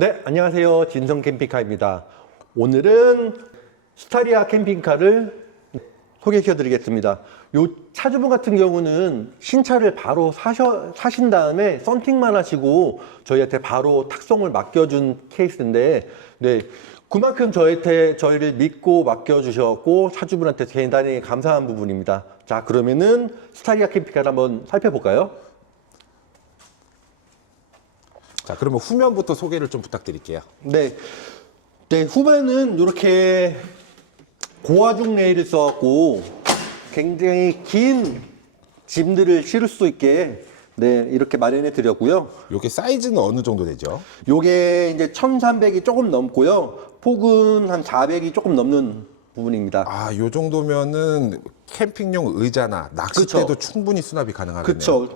네, 안녕하세요. 진성 캠핑카입니다. 오늘은 스타리아 캠핑카를 소개시켜 드리겠습니다. 요 차주분 같은 경우는 신차를 바로 사신 다음에 썬팅만 하시고 저희한테 바로 탁송을 맡겨준 케이스인데, 네, 그만큼 저희를 믿고 맡겨주셨고 차주분한테 대단히 감사한 부분입니다. 자, 그러면은 스타리아 캠핑카를 한번 살펴볼까요? 자, 그러면 후면부터 소개를 좀 부탁드릴게요. 네, 네, 후반은 이렇게 고화중 레일을 써갖고 굉장히 긴 짐들을 실을 수 있게 네, 이렇게 마련해 드렸고요. 이게 사이즈는 어느 정도 되죠? 요게 이제 1300이 조금 넘고요. 폭은 한 400이 조금 넘는 부분입니다. 아, 요 정도면은 캠핑용 의자나 낚싯대도 그쵸. 충분히 수납이 가능하겠네요. 그쵸.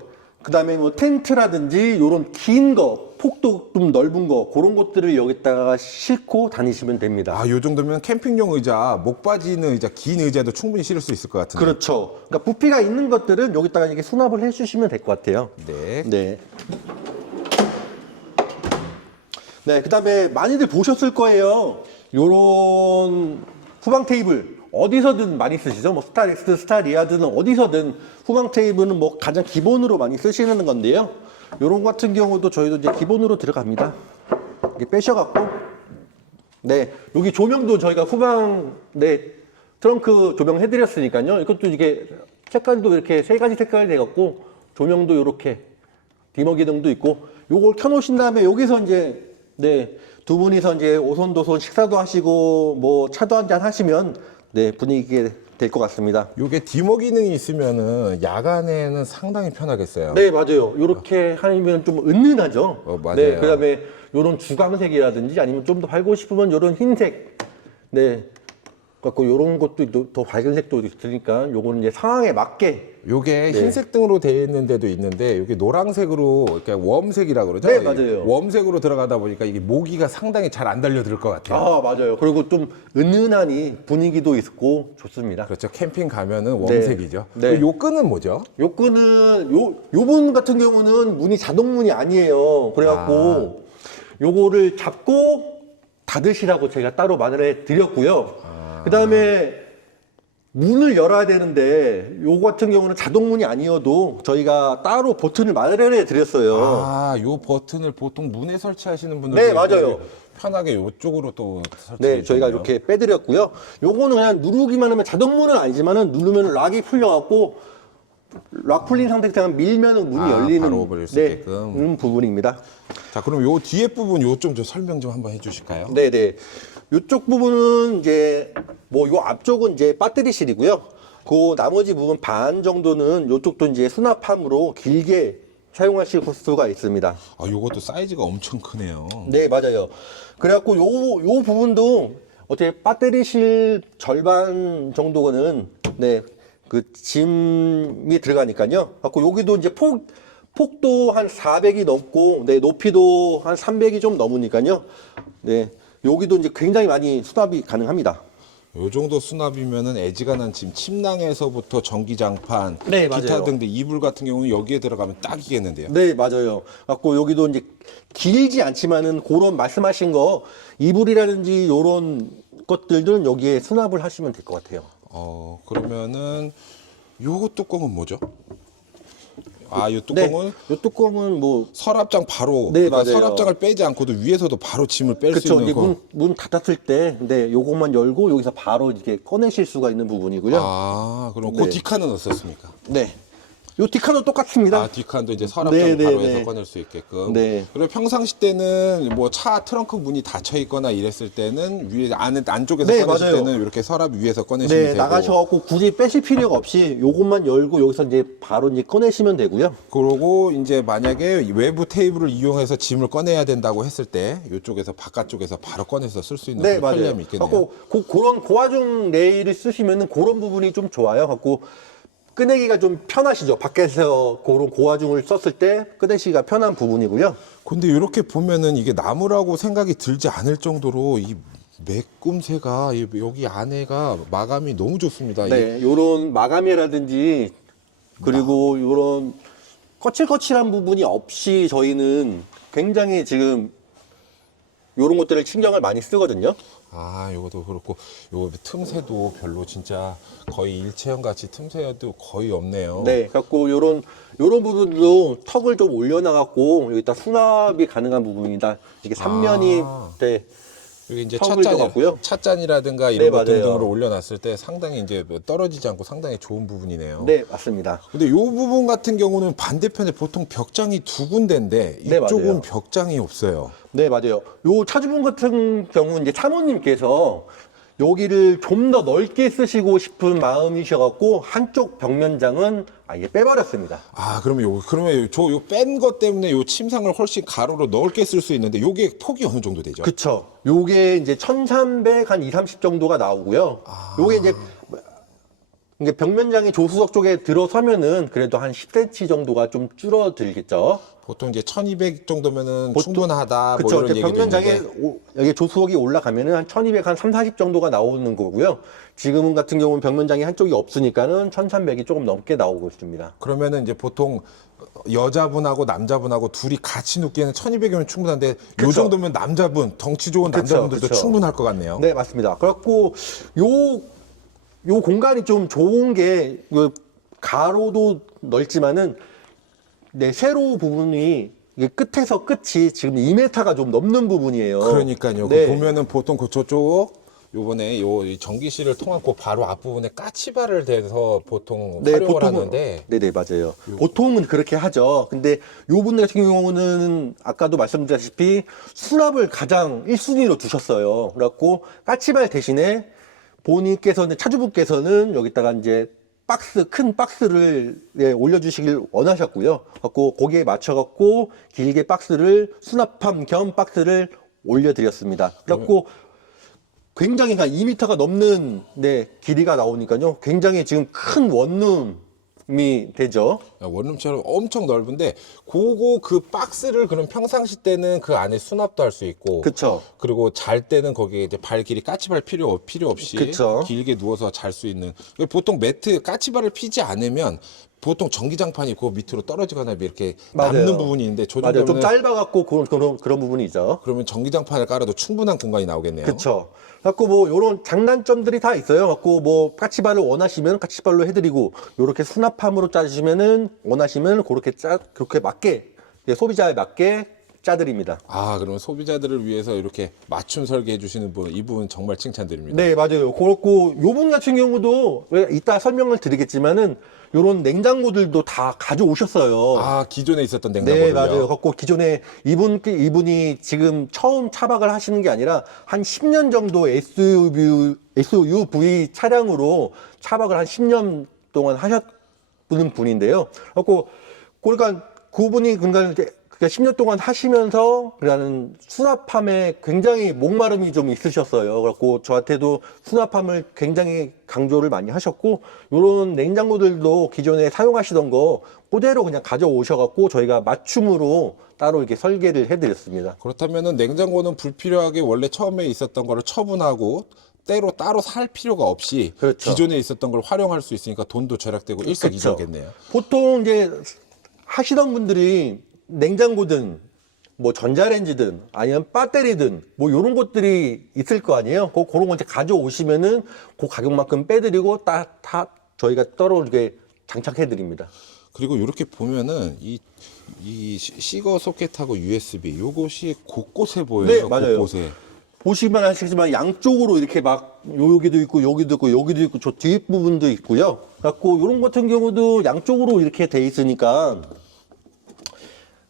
그 다음에 뭐 텐트라든지 요런 긴 거, 폭도 좀 넓은 거, 그런 것들을 여기다가 싣고 다니시면 됩니다. 아, 요 정도면 캠핑용 의자, 목 빠지는 의자, 긴 의자도 충분히 실을 수 있을 것 같은데. 그렇죠. 그러니까 부피가 있는 것들은 여기다가 이렇게 수납을 해주시면 될 것 같아요. 네. 네. 네, 그 다음에 많이들 보셨을 거예요. 요런 후방 테이블. 어디서든 많이 쓰시죠. 뭐 스타렉스, 스타리아드는 어디서든 후방 테이블은 뭐 가장 기본으로 많이 쓰시는 건데요. 요런 같은 경우도 저희도 이제 기본으로 들어갑니다. 이렇게 빼셔갖고. 네, 여기 조명도 저희가 후방, 네, 트렁크 조명 해드렸으니까요. 이것도 이게 색깔도 이렇게 세 가지 색깔이 돼갖고 조명도 이렇게 디머 기능도 있고 요걸 켜놓으신 다음에 여기서 이제 네, 두 분이서 이제 오손도손 식사도 하시고 뭐 차도 한잔 하시면 네, 분위기가 될 것 같습니다. 요게 디머 기능이 있으면은 야간에는 상당히 편하겠어요. 네, 맞아요. 이렇게 하면 좀 은은하죠. 맞아요. 네, 그다음에 요런 주광색이라든지 아니면 좀 더 밝고 싶으면 요런 흰색. 네. 갖고 요런 것도 더 밝은 색도 있으니까 요거는 이제 상황에 맞게. 요게 네. 흰색 등으로 되어 있는 데도 있는데 요게 노란색으로 그러니까 웜색이라고 그러죠? 네, 맞아요. 웜색으로 들어가다 보니까 이게 모기가 상당히 잘 안 달려들 것 같아요. 아, 맞아요. 그리고 좀 은은하니 분위기도 있고 좋습니다. 그렇죠. 캠핑 가면은 웜색이죠. 네. 요 끈은 뭐죠? 요 끈은 요분 같은 경우는 문이 자동문이 아니에요. 그래갖고 요거를 잡고 닫으시라고 제가 따로 마련해 드렸고요. 그 다음에 문을 열어야 되는데 요거 같은 경우는 자동문이 아니어도 저희가 따로 버튼을 마련해 드렸어요. 아, 요 버튼을 보통 문에 설치하시는 분들 네, 맞아요. 편하게 요쪽으로 또 설치해 네, 저희가 이렇게 빼드렸고요. 요거는 그냥 누르기만 하면 자동문은 아니지만은 누르면 락이 풀려갖고 락 풀린 상태에서 그냥 밀면은 문이 열리는 바로 열릴 수 있게끔. 부분입니다. 자, 그럼 요 뒤에 부분 요 좀 설명 좀 한번 해주실까요? 네네. 이쪽 부분은 이제 뭐 요 앞쪽은 이제 배터리실이고요. 그 나머지 부분 반 정도는 요쪽도 이제 수납함으로 길게 사용하실 수가 있습니다. 아, 요것도 사이즈가 엄청 크네요. 네, 맞아요. 그래갖고 요 부분도 어떻게 배터리실 절반 정도는 네, 그 짐이 들어가니까요. 갖고 여기도 이제 폭도 한 400이 넘고, 네, 높이도 한 300이 좀 넘으니까요. 네, 여기도 이제 굉장히 많이 수납이 가능합니다. 요 정도 수납이면은 애지간한 짐 침낭에서부터 전기장판, 네, 기타 맞아요. 등등 이불 같은 경우는 여기에 들어가면 딱이겠는데요. 네, 맞아요. 갖고 여기도 이제 길지 않지만은 그런 말씀하신 거 이불이라든지 요런 것들은 여기에 수납을 하시면 될 것 같아요. 그러면은 요 뚜껑은 뭐죠? 아, 요 뚜껑은 네, 요 뚜껑은 뭐 서랍장 바로 네, 그러니까 맞아요. 서랍장을 빼지 않고도 위에서도 바로 짐을 뺄 수 그쵸. 있는 이게 거. 문 닫았을 때, 네, 요것만 열고 여기서 바로 이렇게 꺼내실 수가 있는 부분이고요. 아, 그럼 네. 그 뒷칸은 어떻습니까? 네. 요 뒷칸은 똑같습니다. 아, 뒷칸도 이제 서랍장 네, 네, 바로 네. 해서 꺼낼 수 있게끔. 네. 그리고 평상시 때는 뭐 차 트렁크 문이 닫혀 있거나 이랬을 때는 위에 안쪽에서 네, 꺼내실 맞아요. 때는 이렇게 서랍 위에서 꺼내시면 네, 되고. 나가셔갖고 굳이 빼실 필요가 없이 요것만 열고 여기서 이제 바로 이제 꺼내시면 되고요. 그리고 이제 만약에 외부 테이블을 이용해서 짐을 꺼내야 된다고 했을 때 이쪽에서 바깥쪽에서 바로 꺼내서 쓸 수 있는 네, 그런 맞아요. 편리함이 있겠네요. 갖고 그런 고화중 레일을 쓰시면은 그런 부분이 좀 좋아요. 갖고 꺼내기가 좀 편하시죠. 밖에서 그런 고화중을 썼을 때 꺼내시기가 편한 부분이고요. 근데 이렇게 보면은 이게 나무라고 생각이 들지 않을 정도로 이 매꿈새가 여기 안에가 마감이 너무 좋습니다. 네, 요런 마감이라든지 그리고 요런 거칠거칠한 부분이 없이 저희는 굉장히 지금 요런 것들을 신경을 많이 쓰거든요. 아, 요것도 그렇고, 요 틈새도 별로 진짜 거의 일체형 같이 틈새도 거의 없네요. 네, 갖고 요런 부분도 턱을 좀 올려놔갖고 여기다 수납이 가능한 부분이다. 이게 3면이 네, 여기 이제 턱을 줘갖고요. 찻잔이라든가 이런 네, 것 맞아요. 등등으로 올려놨을 때 상당히 이제 뭐 떨어지지 않고 상당히 좋은 부분이네요. 네, 맞습니다. 근데 요 부분 같은 경우는 반대편에 보통 벽장이 두 군데인데 네, 이쪽은 맞아요. 벽장이 없어요. 네, 맞아요. 요 차주분 같은 경우는 이제 사모님께서 여기를 좀 더 넓게 쓰시고 싶은 마음이셔갖고 한쪽 벽면장은 아예 빼버렸습니다. 아, 그러면 요 뺀 것 때문에 요 침상을 훨씬 가로로 넓게 쓸 수 있는데 요게 폭이 어느 정도 되죠? 그쵸. 요게 이제 1300, 한 2, 30 정도가 나오고요. 요게 이제 이게 벽면장이 조수석 쪽에 들어서면은 그래도 한 10cm 정도가 좀 줄어들겠죠. 보통 이제 1200 정도면은 충분하다 그쵸. 뭐 이런 얘기도 벽면장에 있는데 여기 조수석이 올라가면은 한 1200, 한 3, 40 정도가 나오는 거고요. 지금 같은 경우는 벽면장이 한쪽이 없으니까는 1300이 조금 넘게 나오고 있습니다. 그러면은 이제 보통 여자분하고 남자분하고 둘이 같이 눕기에는 1200이면 충분한데 요 그쵸. 정도면 남자분 덩치 좋은 남자분들도 그쵸. 충분할 것 같네요. 네, 맞습니다. 그래갖고 요 공간이 좀 좋은 게 가로도 넓지만은 네, 세로 부분이 이게 끝에서 끝이 지금 2m가 좀 넘는 부분이에요. 그러니까요. 네. 보면은 보통 저쪽 요번에 이 전기실을 통한 그 바로 앞부분에 까치발을 대서 보통 활용을 하는데 네네, 맞아요. 보통은 그렇게 하죠. 근데 요 분들 같은 경우는 아까도 말씀드렸다시피 수납을 가장 1순위로 두셨어요. 그래갖고 까치발 대신에 본인께서는, 차주분께서는 여기다가 이제 큰 박스를 네, 올려주시길 원하셨고요. 갖고 거기에 맞춰갖고 길게 박스를 수납함 겸 박스를 올려드렸습니다. 그래갖고 굉장히 한 2m가 넘는 네, 길이가 나오니까요. 굉장히 지금 큰 원룸이 되죠. 원룸처럼 엄청 넓은데 그 박스를 그럼 평상시 때는 그 안에 수납도 할 수 있고 그쵸. 그리고 잘 때는 거기에 이제 발 길이 까치발 필요 없이 그쵸. 길게 누워서 잘 수 있는 보통 매트 까치발을 피지 않으면 보통 전기장판이 그 밑으로 떨어지거나 이렇게 맞아요. 남는 부분이 있는데 저 맞아요. 좀 정도면 짧아갖고 그런 부분이죠. 그러면 전기장판을 깔아도 충분한 공간이 나오겠네요. 그쵸. 갖고 뭐 요런 장단점들이 다 있어요. 갖고 뭐 까치발을 원하시면 까치발로 해드리고 요렇게 수납함으로 짜주시면은 원하시면 그렇게 맞게 소비자에 맞게 짜드립니다. 아, 그러면 소비자들을 위해서 이렇게 맞춤 설계해 주시는 분, 이 부분 정말 칭찬드립니다. 네, 맞아요. 그렇고 요분 같은 경우도 이따 설명을 드리겠지만은 요런 냉장고들도 다 가져오셨어요. 아, 기존에 있었던 냉장고를요? 네, 맞아요. 갖고 기존에 이분이 지금 처음 차박을 하시는 게 아니라 한 10년 정도 SUV 차량으로 차박을 한 10년 동안 하셨는 분인데요. 그러니까 그분이 그러니까 10년 동안 하시면서 그러는 수납함에 굉장히 목마름이 좀 있으셨어요. 그래갖고 저한테도 수납함을 굉장히 강조를 많이 하셨고, 요런 냉장고들도 기존에 사용하시던 거 그대로 그냥 가져오셔갖고 저희가 맞춤으로 따로 이렇게 설계를 해드렸습니다. 그렇다면은 냉장고는 불필요하게 원래 처음에 있었던 거를 처분하고 따로 살 필요가 없이 그렇죠. 기존에 있었던 걸 활용할 수 있으니까 돈도 절약되고 일석이조겠네요. 보통 이제 하시던 분들이 냉장고든 뭐 전자레인지든 아니면 배터리든 뭐 이런 것들이 있을 거 아니에요. 그런 거 이제 가져오시면은 그 가격만큼 빼드리고 다 저희가 따로 이렇게 장착해 드립니다. 그리고 이렇게 보면은 이 시거 소켓하고 USB 요것이 곳곳에 보여요. 네, 맞아요. 곳곳에. 보시면 아시겠지만 양쪽으로 이렇게 막 여기도 있고 여기도 있고 여기도 있고 저 뒷부분도 있고요. 갖고 이런 같은 경우도 양쪽으로 이렇게 돼 있으니까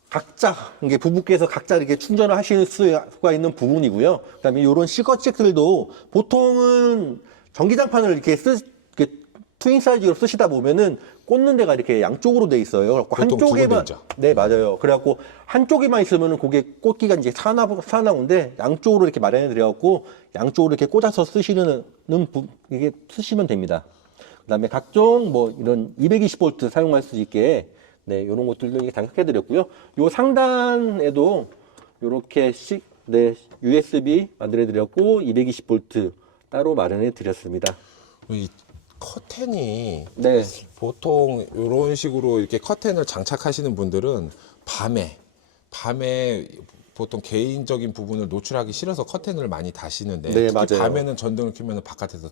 각자 이게 부부께서 각자 이렇게 충전을 하실 수가 있는 부분이고요. 그다음에 이런 시거잭들도 보통은 전기장판을 이렇게 트윈 사이즈로 쓰시다 보면은 꽂는 데가 이렇게 양쪽으로 돼 있어요. 그래서 보통 두 군데 한쪽에만 있죠. 네, 맞아요. 그래갖고 한쪽에만 있으면은 그게 꽂기가 이제 사나운데 양쪽으로 이렇게 마련해 드려갖고 양쪽으로 이렇게 꽂아서 이게 쓰시면 됩니다. 그다음에 각종 뭐 이런 220V 사용할 수 있게 네, 요런 것들도 이렇게 장착해 드렸고요. 요 상단에도 요렇게 USB 만들어 드렸고 220V 따로 마련해 드렸습니다. 이 커튼이 네. 보통 이런 식으로 이렇게 커튼을 장착하시는 분들은 밤에 보통 개인적인 부분을 노출하기 싫어서 커튼을 많이 다시는데 네, 특히 맞아요. 밤에는 전등을 켜면 바깥에서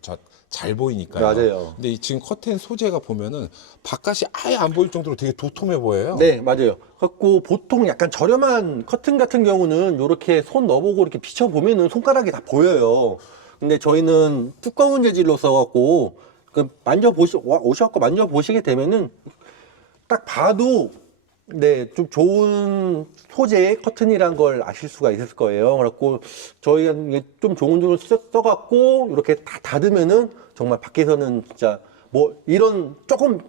잘 보이니까요. 맞아요. 근데 지금 커튼 소재가 보면은 바깥이 아예 안 보일 정도로 되게 도톰해 보여요. 네, 맞아요. 갖고 보통 약간 저렴한 커튼 같은 경우는 이렇게 손 넣어보고 이렇게 비춰보면은 손가락이 다 보여요. 근데 저희는 두꺼운 재질로 써갖고 오셔갖고 만져보시게 되면은 딱 봐도 네, 좀 좋은 소재의 커튼이란 걸 아실 수가 있을 거예요. 그래갖고 저희가 이게 좀 좋은 쪽을 써갖고 이렇게 다 닫으면은 정말 밖에서는 진짜 뭐 이런 조금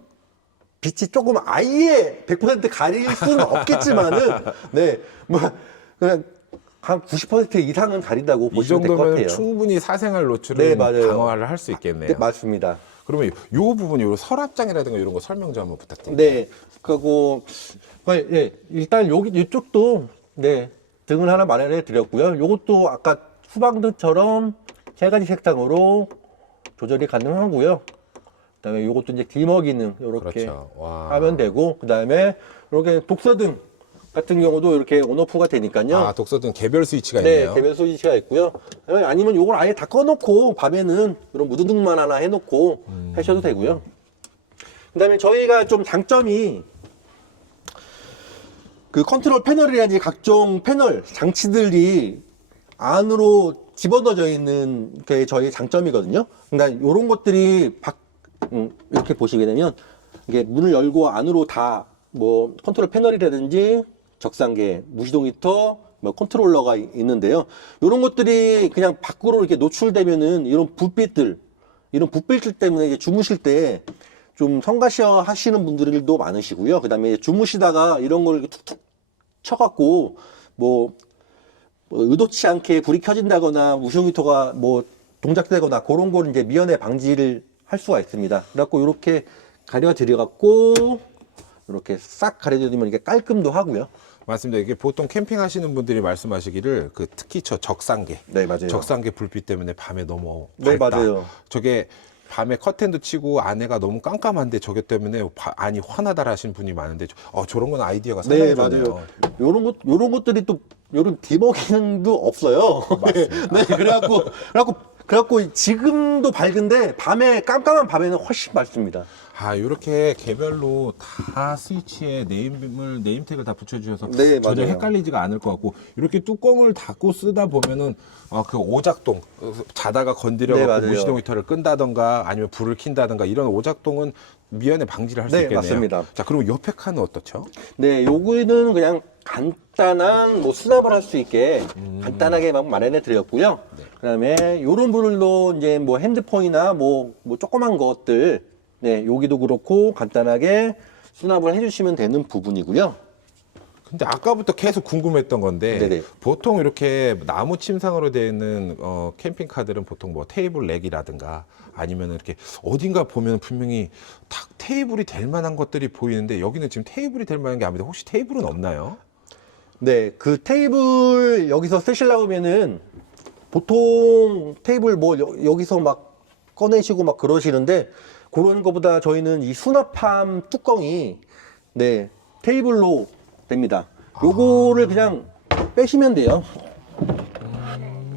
빛이 조금 아예 100% 가릴 수는 없겠지만은 네, 뭐 그냥 한 90% 이상은 가린다고 이 보시면 될 것 정도면 같아요. 충분히 사생활 노출을 네, 맞아요. 강화를 할 수 있겠네요. 네, 맞습니다. 그러면 요 부분이 요 서랍장이라든가 이런 거 설명 좀 한번 부탁드립니다. 네, 그리고 예, 일단 여기 이쪽도 네 등을 하나 마련해 드렸고요. 요것도 아까 후방등처럼 세 가지 색상으로 조절이 가능하고요. 그다음에 요것도 이제 디머 기능 이렇게 그렇죠. 와. 하면 되고, 그다음에 이렇게 독서등 같은 경우도 이렇게 온오프가 되니까요. 아, 독서등 개별 스위치가 네, 있네요. 개별 스위치가 있고요. 아니면 요걸 아예 다 꺼놓고 밤에는 이런 무드등만 하나 해놓고 하셔도 되고요. 그다음에 저희가 좀 장점이 그 컨트롤 패널이라든지 각종 패널 장치들이 안으로 집어넣어져 있는 게 저희 장점이거든요. 그러니까 이런 것들이 이렇게 보시게 되면 이게 문을 열고 안으로 다 뭐 컨트롤 패널이라든지 적상계, 무시동 히터, 뭐 컨트롤러가 있는데요. 이런 것들이 그냥 밖으로 이렇게 노출되면은 이런 불빛들 때문에 이제 주무실 때 좀 성가셔 하시는 분들도 많으시고요. 그다음에 주무시다가 이런 걸 이렇게 툭툭 쳐갖고 뭐 의도치 않게 불이 켜진다거나 무시동 히터가 뭐 동작되거나 그런 걸 이제 미연에 방지를 할 수가 있습니다. 그래갖고 이렇게 가려드려갖고 이렇게 싹 가려드리면 이게 깔끔도 하고요. 맞습니다. 이게 보통 캠핑하시는 분들이 말씀하시기를 그 특히 저 적상계, 네, 맞아요. 적상계 불빛 때문에 밤에 너무 네, 밝다. 맞아요. 저게 밤에 커튼도 치고 안에가 너무 깜깜한데 저게 때문에 안이 환하다 하시는 분이 많은데 저런 건 아이디어가 상당히 네, 좋네요. 맞아요. 요런 것들이 또 요런 디머 기능도 없어요. 맞습니다. 네, 그래갖고 지금도 밝은데 밤에 깜깜한 밤에는 훨씬 밝습니다. 아, 이렇게 개별로 다 스위치에 네임택을 다 붙여주셔서 네, 전혀 맞아요. 헷갈리지가 않을 것 같고 이렇게 뚜껑을 닫고 쓰다 보면은 그 오작동 자다가 네, 건드려갖고 맞아요. 무시동 히터를 끈다던가 아니면 불을 킨다던가 이런 오작동은 미연에 방지를 할 수 네, 있겠네요. 맞습니다. 자, 그럼 옆에 칸은 어떻죠? 네, 요거는 그냥 간단한 뭐 수납을 할 수 있게 간단하게 막 마련해 드렸고요. 그다음에 요런 부분도 이제 뭐 핸드폰이나 뭐 조그만 것들 네, 여기도 그렇고 간단하게 수납을 해주시면 되는 부분이고요. 근데 아까부터 계속 궁금했던 건데 네네. 보통 이렇게 나무 침상으로 되어 있는 캠핑카들은 보통 뭐 테이블 렉이라든가 아니면 이렇게 어딘가 보면 분명히 탁 테이블이 될 만한 것들이 보이는데 여기는 지금 테이블이 될 만한 게 아닌데 혹시 테이블은 없나요? 네, 그 테이블 여기서 쓰시려고 하면은 보통 테이블 뭐 여기서 막 꺼내시고 막 그러시는데 그런 거보다 저희는 이 수납함 뚜껑이 네, 테이블로 됩니다. 요거를 그냥 빼시면 돼요.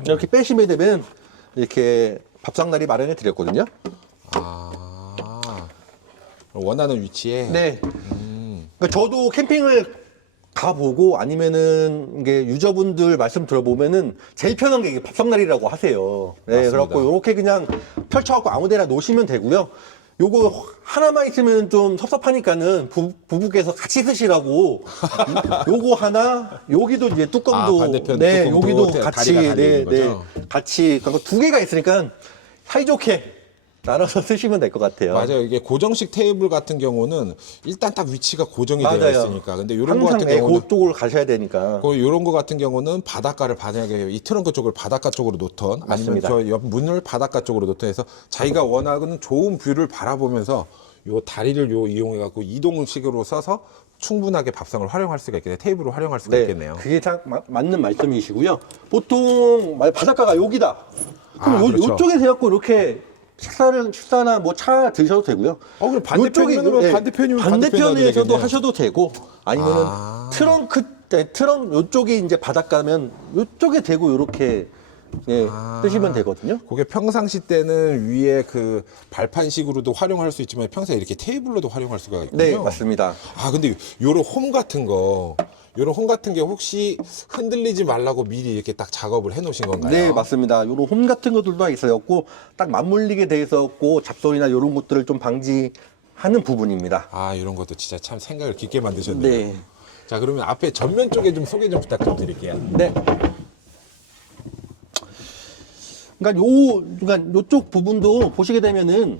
이렇게 빼시면 되면 이렇게 밥상날이 마련해 드렸거든요. 아, 원하는 위치에. 네. 그러니까 저도 캠핑을 가보고 아니면은 이게 유저분들 말씀 들어보면은 제일 편한 게 이게 밥상날이라고 하세요. 네, 맞습니다. 그래갖고 이렇게 그냥 펼쳐갖고 아무데나 놓으시면 되고요. 요거 하나만 있으면 좀 섭섭하니까는 부부께서 같이 쓰시라고 요거 하나, 여기도 이제 뚜껑도 반대편 네, 뚜껑도 여기도 같이 다리가 달려 네, 있는 네, 거죠? 같이 그러니까 두 개가 있으니까 사이좋게 나눠서 쓰시면 될 것 같아요. 맞아요. 이게 고정식 테이블 같은 경우는 일단 딱 위치가 고정이 되어 맞아요. 있으니까. 근데 이런 거 항상 같은 네, 경우는 그쪽을 가셔야 되니까. 이런 거 같은 경우는 바닷가를 만약에 이 트렁크 쪽을 바닷가 쪽으로 놓던 아니면 맞습니다. 저 옆 문을 바닷가 쪽으로 놓던 해서 자기가 원하는 좋은 뷰를 바라보면서 요 다리를 이용해 갖고 이동식으로 써서 충분하게 밥상을 활용할 수가 있겠네요. 테이블을 활용할 수가 있겠네요. 그게 딱 맞는 말씀이시고요. 보통 바닷가가 여기다. 그럼 그렇죠. 요쪽에 대갖고 이렇게 식사나 뭐 차 드셔도 되고요. 그럼 반대편이면 반대편이면 반대편에서도 반대편이면 하셔도 되고 아니면은 아. 트렁크 트렁 요쪽이 이제 바닷가면 요쪽에 대고 이렇게 예, 쓰시면 되거든요. 그게 평상시 때는 위에 그 발판식으로도 활용할 수 있지만 평소에 이렇게 테이블로도 활용할 수가 있군요. 네, 맞습니다. 아, 근데 요런 홈 같은 거, 요런 홈 같은 게 혹시 흔들리지 말라고 미리 이렇게 딱 작업을 해 놓으신 건가요? 네, 맞습니다. 요런 홈 같은 것들도 있어였고 딱 맞물리게 돼 있었고 잡소리나 요런 것들을 좀 방지하는 부분입니다. 아, 이런 것도 진짜 참 생각을 깊게 만드셨네요. 네. 자, 그러면 앞에 전면 쪽에 좀 소개 좀 부탁 좀 드릴게요. 네. 그러니까 요쪽 부분도 보시게 되면은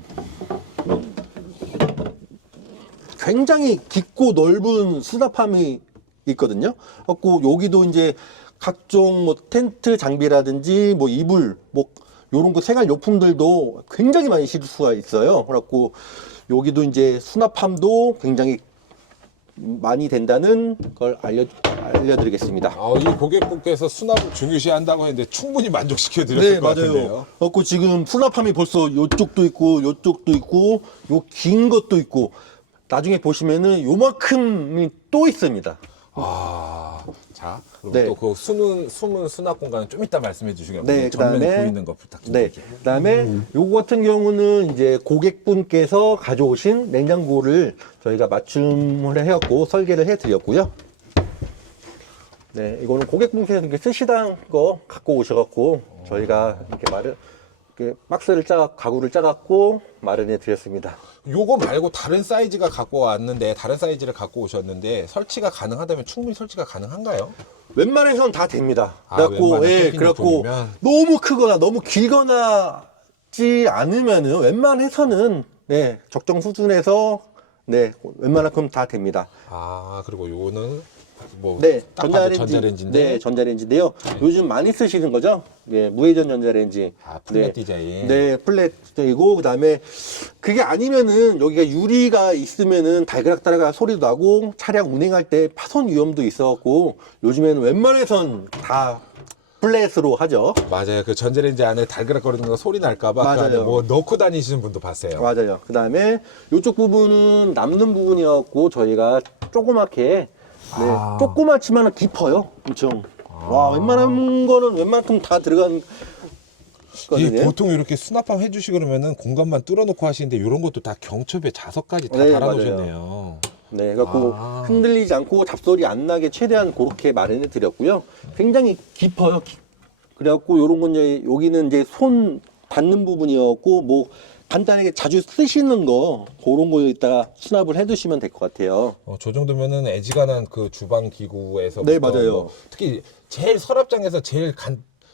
굉장히 깊고 넓은 수납함이 있거든요. 그래갖고 여기도 이제 각종 뭐 텐트 장비라든지 뭐 이불 뭐 요런 거 생활 용품들도 굉장히 많이 실을 수가 있어요. 그래갖고 여기도 이제 수납함도 굉장히 많이 된다는 걸 알려드리겠습니다. 이 고객분께서 수납을 중요시한다고 했는데 충분히 만족시켜 네, 드렸을 것 맞아요. 같은데요. 그래갖고 지금 수납함이 벌써 요쪽도 있고 요쪽도 있고 요 긴 것도 있고 나중에 보시면은 요만큼이 또 있습니다. 자, 그럼 네. 또 그 숨은 수납 공간은 좀 이따 말씀해 주시겠어요? 네, 전면에 그다음에 보이는 거 부탁 좀 네, 드릴게요. 그다음에 요거 같은 경우는 이제 고객분께서 가져오신 냉장고를 저희가 맞춤을 해갖고 설계를 해드렸고요. 네, 이거는 고객분께서 이렇게 쓰시던 거 갖고 오셔갖고 저희가 이렇게 박스를 가구를 짜갖고 마련해 드렸습니다. 요거 말고 다른 사이즈가 갖고 왔는데 다른 사이즈를 갖고 오셨는데 설치가 가능하다면 충분히 설치가 가능한가요? 웬만해서는 다 됩니다. 웬만한 예, 캠핑 그래갖고 용품이면? 너무 크거나 너무 길거나지 않으면은 웬만해서는 네, 적정 수준에서 네, 웬만하면 다 됩니다. 그리고 요거는 뭐 네, 딱 봐도 전자레인지인데 네, 전자레인지인데요. 요즘 많이 쓰시는 거죠? 네, 무회전 전자레인지. 플랫 네. 디자인. 네, 플랫이고 그다음에 그게 아니면은 여기가 유리가 있으면은 달그락달그락 소리도 나고 차량 운행할 때 파손 위험도 있어갖고 요즘에는 웬만해선 다 플랫으로 하죠. 맞아요. 그 전자레인지 안에 달그락거리는 거 소리 날까봐 그 안에 맞아요. 뭐 넣고 다니시는 분도 봤어요. 맞아요. 그다음에 이쪽 부분은 남는 부분이었고 저희가 조그맣게 네, 조그맣지만 깊어요. 엄청. 와, 웬만한 거는 웬만큼 다 들어간 거든요. 보통 이렇게 수납함 해주시 그러면은 공간만 뚫어놓고 하시는데 이런 것도 다 경첩에 자석까지 다 네, 달아놓으셨네요. 네, 그래갖고 흔들리지 않고 잡소리 안 나게 최대한 그렇게 마련해 드렸고요. 굉장히 깊어요. 그래갖고 요런 건 이제 여기는 이제 손 닿는 부분이었고 뭐 간단하게 자주 쓰시는 거 그런 거 이따가 수납을 해두시면 될 것 같아요. 저 정도면은 애지간한 그 주방 기구에서 네, 맞아요. 특히 제일 서랍장에서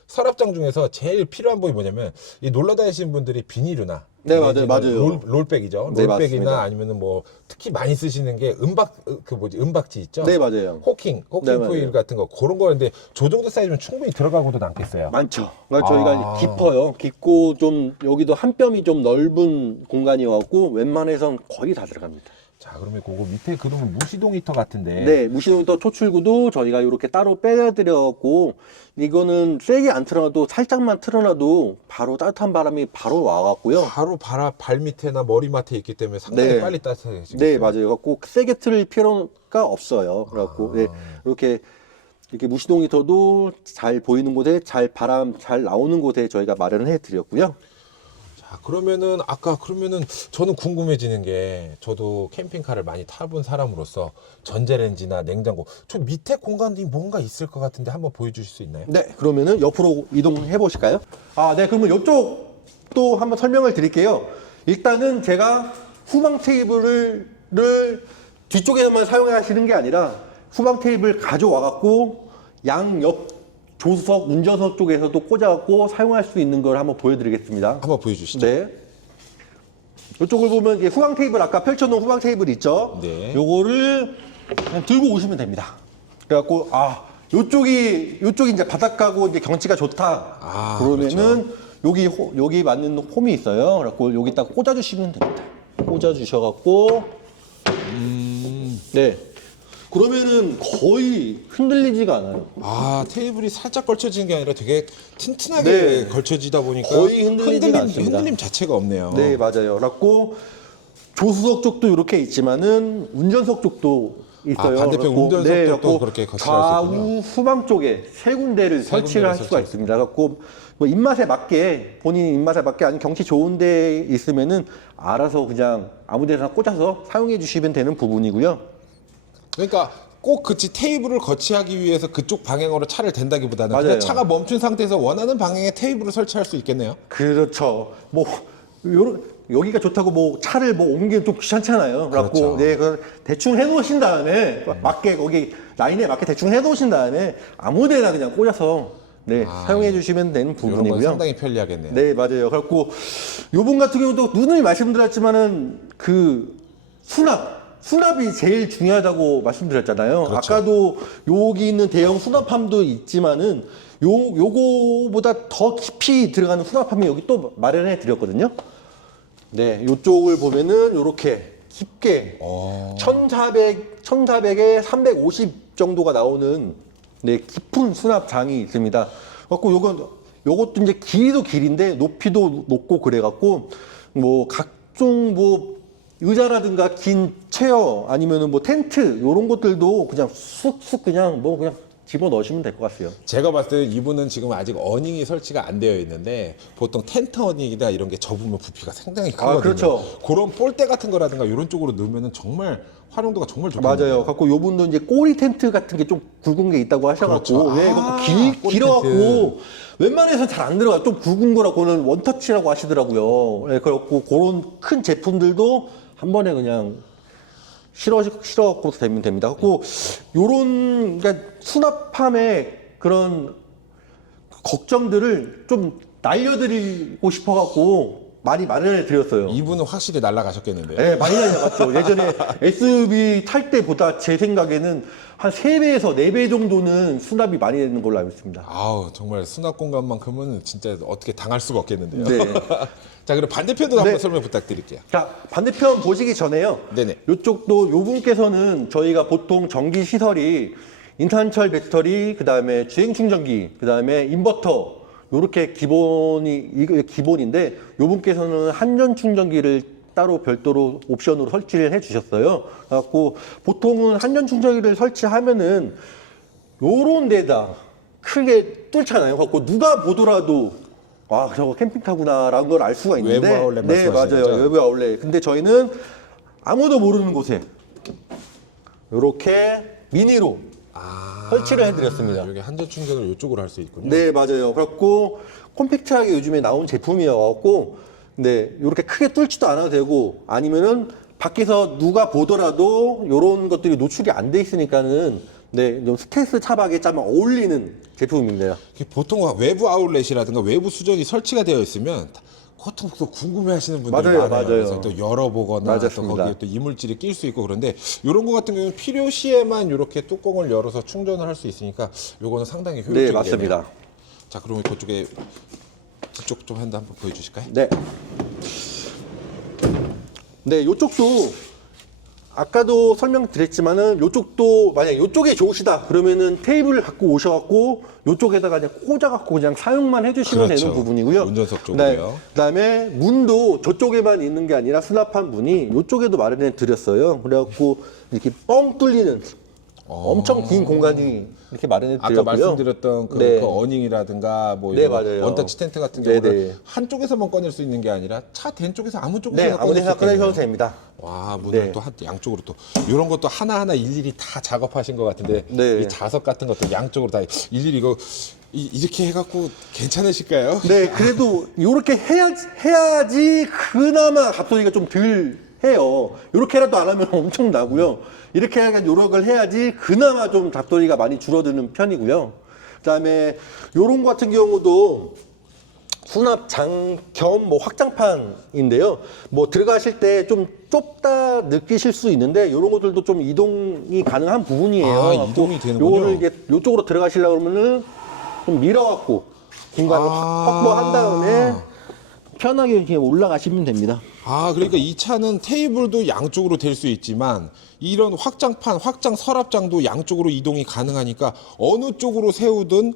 서랍장 중에서 제일 필요한 부분이 뭐냐면 이 놀러 다니시는 분들이 비닐이나 네, 맞아요. 롤백이죠. 네, 롤백이나 맞습니다. 아니면은 뭐 특히 많이 쓰시는 게 은박지 있죠. 네, 맞아요. 호킹 네, 포일 맞아요. 같은 거 그런 거인데 저 정도 사이즈면 충분히 들어가고도 남겠어요. 많죠. 그러니까 저희가 깊어요. 깊고 좀 여기도 한 뼘이 좀 넓은 공간이었고 웬만해선 거의 다 들어갑니다. 자, 그러면 그거 밑에 그러면 무시동 히터 같은데. 네, 무시동부터 토출구도 저희가 이렇게 따로 빼드렸고 이거는 세게 안 틀어놔도 살짝만 틀어놔도 바로 따뜻한 바람이 바로 와갖고요. 바로 발 밑에나 머리맡에 있기 때문에 상당히 네. 빨리 따뜻해지겠어요. 네, 맞아요. 꼭 세게 틀 필요가 없어요. 그래갖고 네, 이렇게 무시동 히터도 잘 보이는 곳에 바람 잘 나오는 곳에 저희가 마련을 해드렸고요. 자, 그러면은 저는 궁금해지는 게 저도 캠핑카를 많이 타본 사람으로서 전자레인지나 냉장고 저 밑에 공간이 뭔가 있을 것 같은데 한번 보여주실 수 있나요? 네, 그러면은 옆으로 이동해 보실까요? 네, 그러면 이쪽도 한번 설명을 드릴게요. 일단은 제가 후방 테이블을 뒤쪽에서만 사용하시는 게 아니라 후방 테이블 가져와갖고 양옆 조수석, 운전석 쪽에서도 꽂아갖고 사용할 수 있는 걸 한번 보여드리겠습니다. 한번 보여주시죠. 네. 이쪽을 보면 이게 후방 테이블 아까 펼쳐놓은 후방 테이블 있죠? 네. 요거를 그냥 들고 오시면 됩니다. 그래갖고 요쪽이 이제 바닷가고 이제 경치가 좋다. 그러면은 여기 맞는 홈이 있어요. 그래갖고 여기 딱 꽂아주시면 됩니다. 꽂아주셔갖고 네. 그러면은 거의 흔들리지가 않아요. 테이블이 살짝 걸쳐지는 게 아니라 되게 튼튼하게 네. 걸쳐지다 보니까 거의 흔들리지가 않습니다. 흔들림 자체가 없네요. 네, 맞아요. 그래갖고 조수석 쪽도 이렇게 있지만은 운전석 쪽도 있어요. 반대편 그래갖고, 운전석도 그래갖고 또 그렇게 거치할 수 있군요. 좌우 후방 쪽에 세 군데를 설치를 할 수가 있습니다. 그래갖고 뭐 입맛에 맞게 본인 입맛에 맞게 아니면 경치 좋은데 있으면은 알아서 그냥 아무데나 꽂아서 사용해 주시면 되는 부분이고요. 그러니까 꼭 그치 테이블을 거치하기 위해서 그쪽 방향으로 차를 댄다기보다는 맞아요. 그냥 차가 멈춘 상태에서 원하는 방향에 테이블을 설치할 수 있겠네요. 그렇죠. 뭐 여기가 좋다고 뭐 차를 뭐 옮기면 좀 귀찮잖아요. 그래갖고 그렇죠. 네, 그 대충 해놓으신 다음에 맞게 거기 라인에 맞게 대충 해놓으신 다음에 아무데나 그냥 꽂아서 네, 사용해 주시면 되는 이런 건 부분이고요. 상당히 편리하겠네요. 네, 맞아요. 그래갖고 요분 같은 경우도 누누이 말씀드렸지만은 그 수납이 제일 중요하다고 말씀드렸잖아요. 그렇죠. 아까도 여기 있는 대형 수납함도 있지만은 요거보다 더 깊이 들어가는 수납함이 여기 또 마련해 드렸거든요. 네, 요쪽을 보면은 요렇게 깊게 1400에 350 정도가 나오는 네, 깊은 수납장이 있습니다. 갖고 요것도 이제 길이도 길인데 높이도 높고 그래갖고 뭐 각종 뭐 의자라든가 긴 체어 아니면은 뭐 텐트 요런 것들도 그냥 쑥쑥 그냥 집어 넣으시면 될 것 같아요. 제가 봤을 때 이분은 지금 아직 어닝이 설치가 안 되어 있는데 보통 텐트 어닝이다 이런 게 접으면 부피가 상당히 크거든요. 그렇죠. 그런 볼대 같은 거라든가 이런 쪽으로 넣으면 정말 활용도가 정말 좋겠네요. 맞아요. 갖고 요분도 이제 꼬리 텐트 같은 게 좀 굵은 게 있다고 하셔갖고, 그렇죠. 네, 아, 갖고 꼬리 길어갖고 텐트. 웬만해서 잘 안 들어가. 좀 굵은 거라고는 원터치라고 하시더라고요. 네, 그래갖고 그런 큰 제품들도 한 번에 그냥 실어갖고 되면 됩니다. 갖고 요런 그러니까 수납함의 그런 걱정들을 좀 날려드리고 싶어갖고 많이 마련해 드렸어요. 이분은 확실히 날아가셨겠는데요. 네, 많이 날려갔죠. 예전에 SUV 탈 때보다 제 생각에는 한 3배에서 4배 정도는 수납이 많이 되는 걸로 알고 있습니다. 아우 정말 수납 공간만큼은 진짜 어떻게 당할 수가 없겠는데요. 네. 자 그럼 반대편도 한번 설명 부탁드릴게요. 자, 반대편 보시기 전에요. 네네. 이쪽도 요분께서는 저희가 보통 전기 시설이 인산철 배터리, 그 다음에 주행 충전기, 그 다음에 인버터, 요렇게 이게 기본인데 요분께서는 한전 충전기를 따로 별도로 옵션으로 설치를 해 주셨어요. 그래갖고 보통은 한전 충전기를 설치하면은 요런 데다 크게 뚫잖아요. 그래갖고 누가 보더라도 와, 저거 캠핑카구나라는 걸 알 수가 있는데. 외부 아울렛 네, 말씀하시는 맞아요. 거죠? 외부 아울렛. 근데 저희는 아무도 모르는 곳에 요렇게 미니로 설치를 해드렸습니다. 여기 한전 충전을 이쪽으로 할 수 있군요. 네, 맞아요. 그래갖고 콤팩트하게 요즘에 나온 제품이어갖고 네, 이렇게 크게 뚫지도 않아도 되고 아니면은 밖에서 누가 보더라도 이런 것들이 노출이 안 돼 있으니까는 네, 좀 스텔스 차박에 좀 어울리는 제품입니다. 보통 외부 아울렛이라든가 외부 수전이 설치가 되어 있으면 보통 또 궁금해하시는 분들이 맞아요, 많아요. 맞아요. 그래서 또 열어보거나 또 맞았습니다. 거기에 또 이물질이 낄 수 있고 그런데 이런 거 같은 경우는 필요 시에만 이렇게 뚜껑을 열어서 충전을 할 수 있으니까 요거는 상당히 효율적이네요. 네, 맞습니다. 자, 그러면 그쪽에 뒤쪽 좀 한번 보여주실까요? 네. 네, 요쪽도 아까도 설명드렸지만은 요쪽도 만약 요쪽에 좋으시다 그러면은 테이블을 갖고 오셔갖고 요쪽에다가 그냥 꽂아갖고 그냥 사용만 해주시면 그렇죠. 되는 부분이고요. 운전석 쪽으로요. 네. 그다음에 문도 저쪽에만 있는 게 아니라 수납한 문이 요쪽에도 마련해 드렸어요. 그래갖고 이렇게 뻥 뚫리는 엄청 긴 공간이 이렇게 마련해 아까 드렸고요. 말씀드렸던 그, 네. 그 어닝이라든가 뭐 네, 이런 맞아요. 원터치 텐트 같은 네, 경우는 네. 한쪽에서만 꺼낼 수 있는 게 아니라 차 된 쪽에서 아무 쪽에서나 네, 꺼낼 수 아무데나 있겠네요. 꺼내셔도 됩니다. 와, 문을 네. 또 양쪽으로 또 이런 것도 하나하나 일일이 다 작업하신 것 같은데 네. 이 자석 같은 것도 양쪽으로 다 일일이 이거 이렇게 해갖고 괜찮으실까요? 네, 그래도 이렇게 해야지 그나마 갑소리가 좀 덜 해요. 이렇게라도 안 하면 엄청 나고요. 이렇게 약간 노력을 해야지 그나마 좀 잡소리가 많이 줄어드는 편이고요. 그다음에 요런 거 같은 경우도 수납장 겸 뭐 확장판인데요. 뭐 들어가실 때 좀 좁다 느끼실 수 있는데 이런 것들도 좀 이동이 가능한 부분이에요. 아, 이동이 되는군요. 요거를 이게 요쪽으로 들어가시려고 그러면은 좀 밀어갖고 공간을 확보한 다음에 편하게 이렇게 올라가시면 됩니다. 아, 그러니까 이 차는 테이블도 양쪽으로 될 수 있지만 이런 확장 서랍장도 양쪽으로 이동이 가능하니까 어느 쪽으로 세우든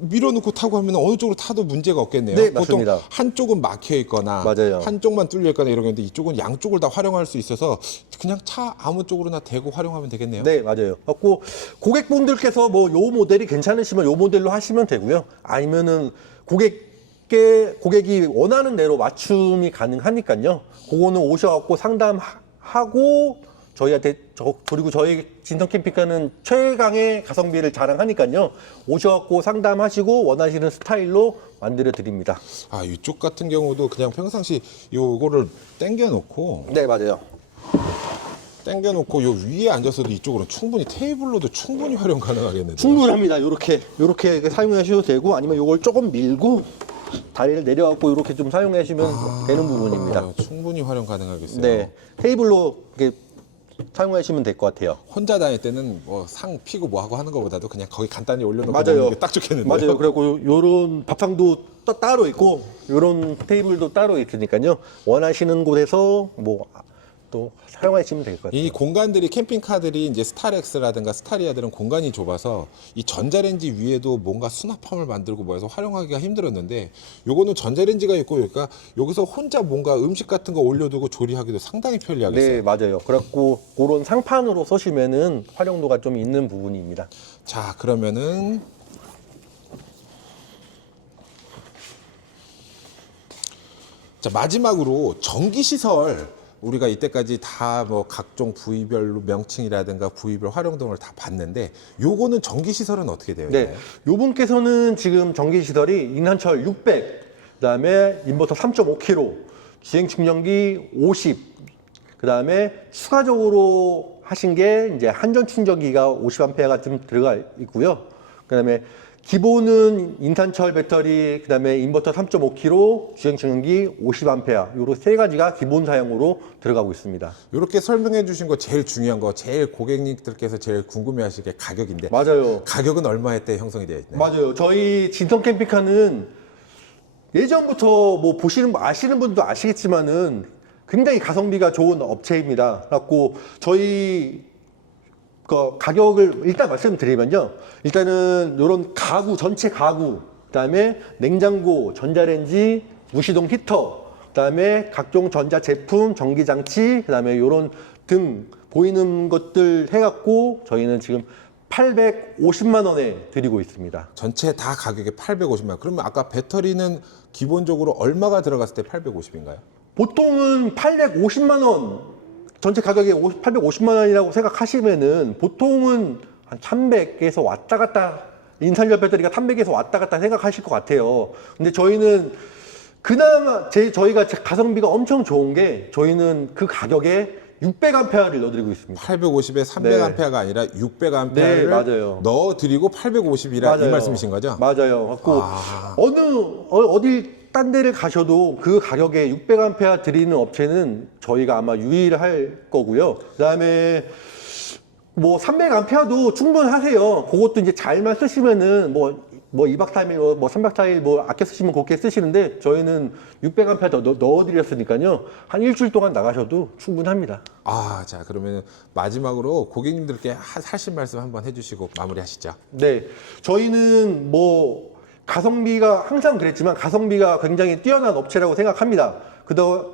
밀어놓고 타고 하면 어느 쪽으로 타도 문제가 없겠네요. 네, 보통 맞습니다. 한쪽은 막혀 있거나 맞아요. 한쪽만 뚫려 있거나 이런 건데 이쪽은 양쪽을 다 활용할 수 있어서 그냥 차 아무 쪽으로나 대고 활용하면 되겠네요. 네, 맞아요. 그래고 고객분들께서 뭐 요 모델이 괜찮으시면 요 모델로 하시면 되고요. 아니면은 고객이 원하는 대로 맞춤이 가능하니까요. 그거는 오셔갖고 상담하고 저희한테 그리고 저희 진성 캠핑카는 최강의 가성비를 자랑하니까요. 오셔갖고 상담하시고 원하시는 스타일로 만들어 드립니다. 아, 이쪽 같은 경우도 그냥 평상시 요거를 당겨 놓고 네, 맞아요. 요 위에 앉아서도 이쪽으로 충분히 테이블로도 충분히 활용 가능하겠는데. 충분합니다. 요렇게 사용하셔도 되고 아니면 요걸 조금 밀고 다리를 내려갖고 이렇게 좀 사용하시면 되는 부분입니다. 충분히 활용 가능하겠어요. 네, 테이블로 이렇게 사용하시면 될 것 같아요. 혼자 다닐 때는 뭐 상 피고 뭐 하고 하는 것보다도 그냥 거기 간단히 올려놓고 맞아요. 먹는 게 딱 좋겠는데요. 맞아요. 그리고 요런 밥상도 따로 있고 요런 테이블도 따로 있으니까요. 원하시는 곳에서 뭐 또 사용하시면 될 것 같아요. 이 공간들이 캠핑카들이 이제 스타렉스라든가 스타리아들은 공간이 좁아서 이 전자레인지 위에도 뭔가 수납함을 만들고 뭐 해서 활용하기가 힘들었는데 요거는 전자레인지가 있고 그러니까 여기서 혼자 뭔가 음식 같은 거 올려두고 조리하기도 상당히 편리하겠어요. 네, 맞아요. 그래갖고 그런 상판으로 써시면은 활용도가 좀 있는 부분입니다. 자, 그러면은 자, 마지막으로 전기시설 우리가 이때까지 다 뭐 각종 부위별로 명칭이라든가 부위별 활용 등을 다 봤는데 요거는 전기시설은 어떻게 되어 있나요? 네, 요분께서는 지금 전기시설이 인한철 600, 그다음에 인버터 3.5kg, 주행 충전기 50, 그다음에 추가적으로 하신 게 이제 한전 충전기가 50A가 좀 들어가 있고요. 그다음에 기본은 인탄철 배터리, 그다음에 인버터 3.5kg, 주행 충전기 50A, 요로 세 가지가 기본 사용으로 들어가고 있습니다. 이렇게 설명해 주신 거 제일 중요한 거, 제일 고객님들께서 제일 궁금해하실 게 가격인데 맞아요. 가격은 얼마에 때 형성이 되어 있나요? 맞아요. 저희 진성 캠핑카는 예전부터 뭐 아시는 분도 아시겠지만은 굉장히 가성비가 좋은 업체입니다. 그래갖고 저희 그 가격을 일단 말씀드리면요. 일단은 이런 가구, 전체 가구, 그다음에 냉장고, 전자레인지, 무시동 히터, 그다음에 각종 전자 제품, 전기장치, 그다음에 이런 등 보이는 것들 해갖고 저희는 지금 850만 원에 드리고 있습니다. 전체 다 가격에 850만 원. 그러면 아까 배터리는 기본적으로 얼마가 들어갔을 때 850인가요? 보통은 850만 원, 전체 가격이 850만 원이라고 생각하시면은 보통은 한 300에서 왔다 갔다, 인산열 배터리가 300에서 왔다 갔다 생각하실 것 같아요. 근데 저희는 그나마 저희가 가성비가 엄청 좋은 게 저희는 그 가격에 600A를 넣어드리고 있습니다. 850에 300A가 아니라 600A를 네, 맞아요. 넣어드리고 850이라 이 말씀이신 거죠? 맞아요. 갖고 어딜 딴 데를 가셔도 그 가격에 600A 드리는 업체는 저희가 아마 유일할 거고요. 그다음에 뭐 300A도 충분하세요. 그것도 이제 잘만 쓰시면은 뭐 2박 3일, 뭐 3박 4일 뭐 아껴 쓰시면 그렇게 쓰시는데 저희는 600A 더 넣어드렸으니까요. 한 일주일 동안 나가셔도 충분합니다. 아, 자, 그러면 마지막으로 고객님들께 하실 말씀 한번 해주시고 마무리하시죠. 네. 저희는 뭐 가성비가 항상 그랬지만 가성비가 굉장히 뛰어난 업체라고 생각합니다.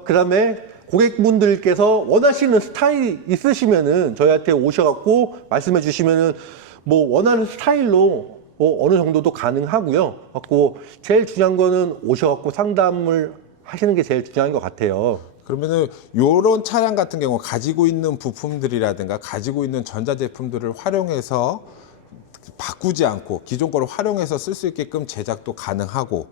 그다음에 고객분들께서 원하시는 스타일이 있으시면은 저희한테 오셔갖고 말씀해 주시면은 뭐 원하는 스타일로 어느 정도도 가능하고요. 갖고 제일 중요한 거는 오셔갖고 상담을 하시는 게 제일 중요한 것 같아요. 그러면은 요런 차량 같은 경우 가지고 있는 부품들이라든가 가지고 있는 전자제품들을 활용해서 바꾸지 않고 기존 거를 활용해서 쓸 수 있게끔 제작도 가능하고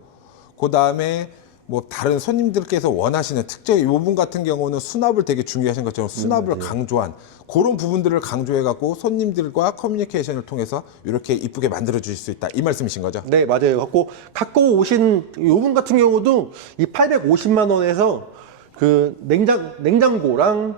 그 다음에 뭐 다른 손님들께서 원하시는 특정 이 부분 같은 경우는 수납을 되게 중요하신 것처럼 수납을 강조한 그런 부분들을 강조해 갖고 손님들과 커뮤니케이션을 통해서 이렇게 이쁘게 만들어 주실 수 있다 이 말씀이신 거죠? 네, 맞아요. 갖고 오신 요분 같은 경우도 이 850만 원에서 그 냉장고랑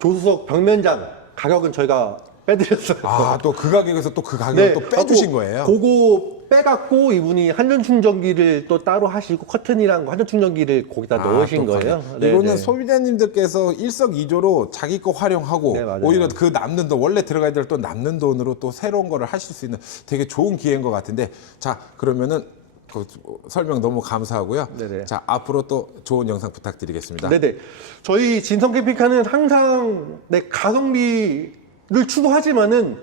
조수석 벽면장 가격은 저희가 빼드렸어요. 아, 또 그 가격에서 또 그 가격을 또 빼주신 거예요? 그거 빼갖고 이분이 한전 충전기를 또 따로 하시고 커튼이랑 한전 충전기를 거기다 넣으신 또 거예요. 이거는 소비자님들께서 일석이조로 자기 거 활용하고 네, 맞아요. 오히려 그 남는 돈 원래 들어가야 될 또 남는 돈으로 또 새로운 거를 하실 수 있는 되게 좋은 기회인 것 같은데 자 그러면은 그 설명 너무 감사하고요. 네네. 자 앞으로 또 좋은 영상 부탁드리겠습니다. 네네. 저희 진성 캠핑카는 항상 가성비를 추구하지만은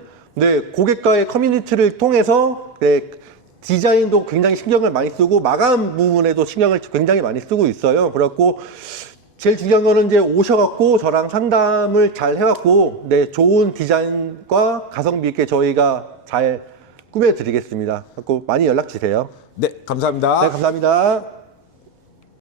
고객과의 커뮤니티를 통해서 디자인도 굉장히 신경을 많이 쓰고 마감 부분에도 신경을 굉장히 많이 쓰고 있어요. 그래갖고 제일 중요한 거는 이제 오셔갖고 저랑 상담을 잘 해갖고 좋은 디자인과 가성비 있게 저희가 잘 꾸며드리겠습니다. 그래갖고 많이 연락 주세요. 네 감사합니다. 네, 감사합니다.